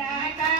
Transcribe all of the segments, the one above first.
આવ્યા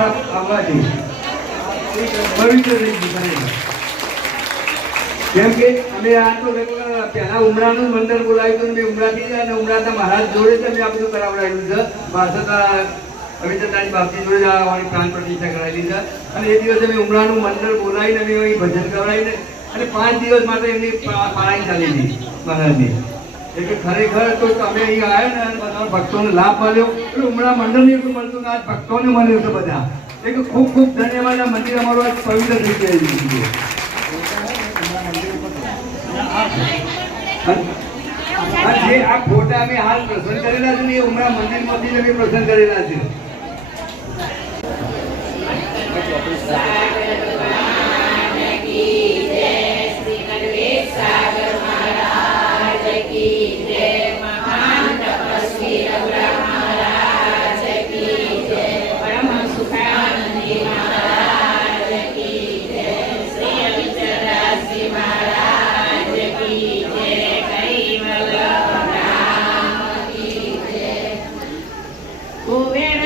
તમારા આવવાથી પવિત્ર રીતે ખરેખર કેમ કે અમે આ તો પહેલા ઉમરાનું મંડળ બોલાવ્યું હતું મેં ઉમરાથી અને ઉમરાના મહારાજ જોડે જ અમે આ બધું કરાવડાવ્યું છે ભાષાના પવિત્રતાની બાપજી જોડે અમારી પ્રાણ પ્રતિષ્ઠા કરાવેલી છે અને એ દિવસે અમે ઉમરાનું મંડળ બોલાવીને અમે ભજન કરાવીને અને પાંચ દિવસ માટે એમની પારાયણ ચાલી હતી મહારાજની. એટલે ખરેખર તો તમે અહીં આવ્યા ને ભક્તોને લાભ મળ્યો. એટલે હમણાં મંડળને એટલું મળતું આજ ભક્તોને મળ્યું છે બધા. એટલે ખૂબ ખૂબ ધન્યવાદ. આ મંદિર અમારું આજ પવિત્ર થઈ આ જે આ ફોટા અમે હાલ પ્રસન્ન કરેલા છે ને એ હમણાં મંદિરમાંથી જ અમે પ્રસન્ન કરેલા છે. Moving.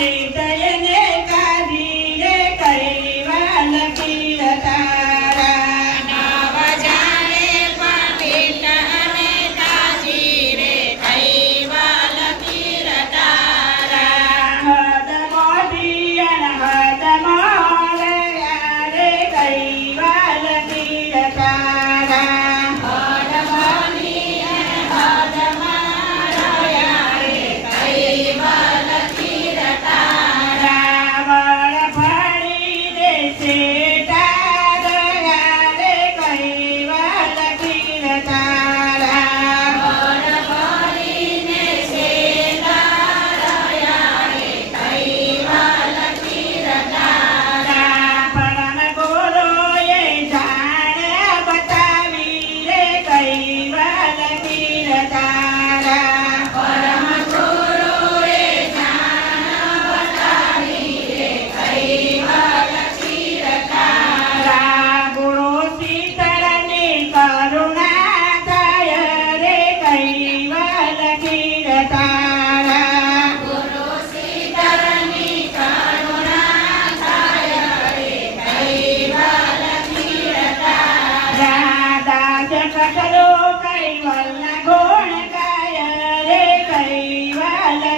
name.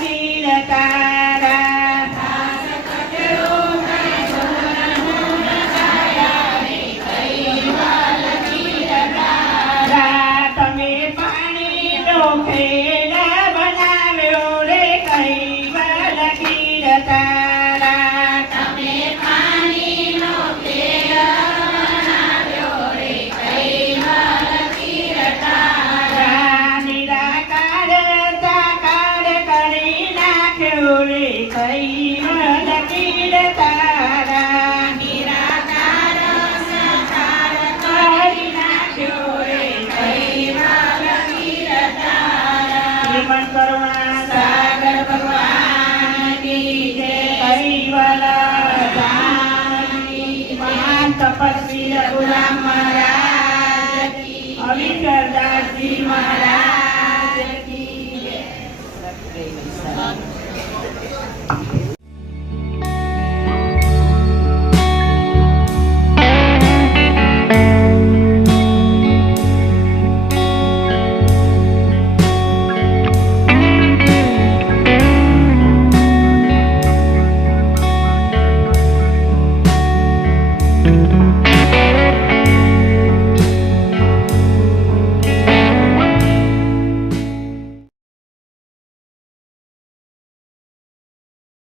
دينك तपस्वी रघुराम महाराज अविकरदासजी महाराज